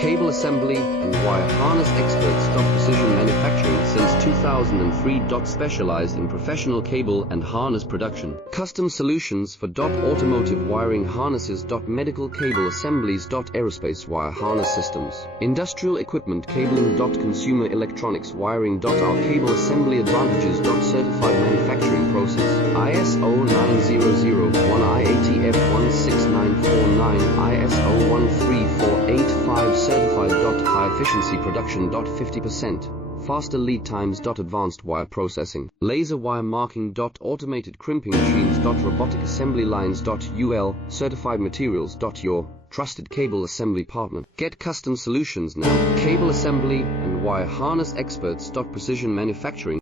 Cable assembly and wire harness experts. Precision manufacturing since 2003. Specialized in professional cable and harness production. Custom solutions for automotive wiring harnesses. Medical cable assemblies. Aerospace wire harness systems. Industrial equipment cabling. Consumer electronics wiring. Our cable assembly advantages. Certified manufacturing process. ISO 9001, IATF 16949, ISO 13485 certified. High efficiency production. 50%. Faster lead times. Advanced wire processing. Laser wire marking. Automated crimping machines. Robotic assembly lines. UL certified materials. Your trusted cable assembly partner. Get custom solutions now. Cable assembly and wire harness experts. Precision manufacturing.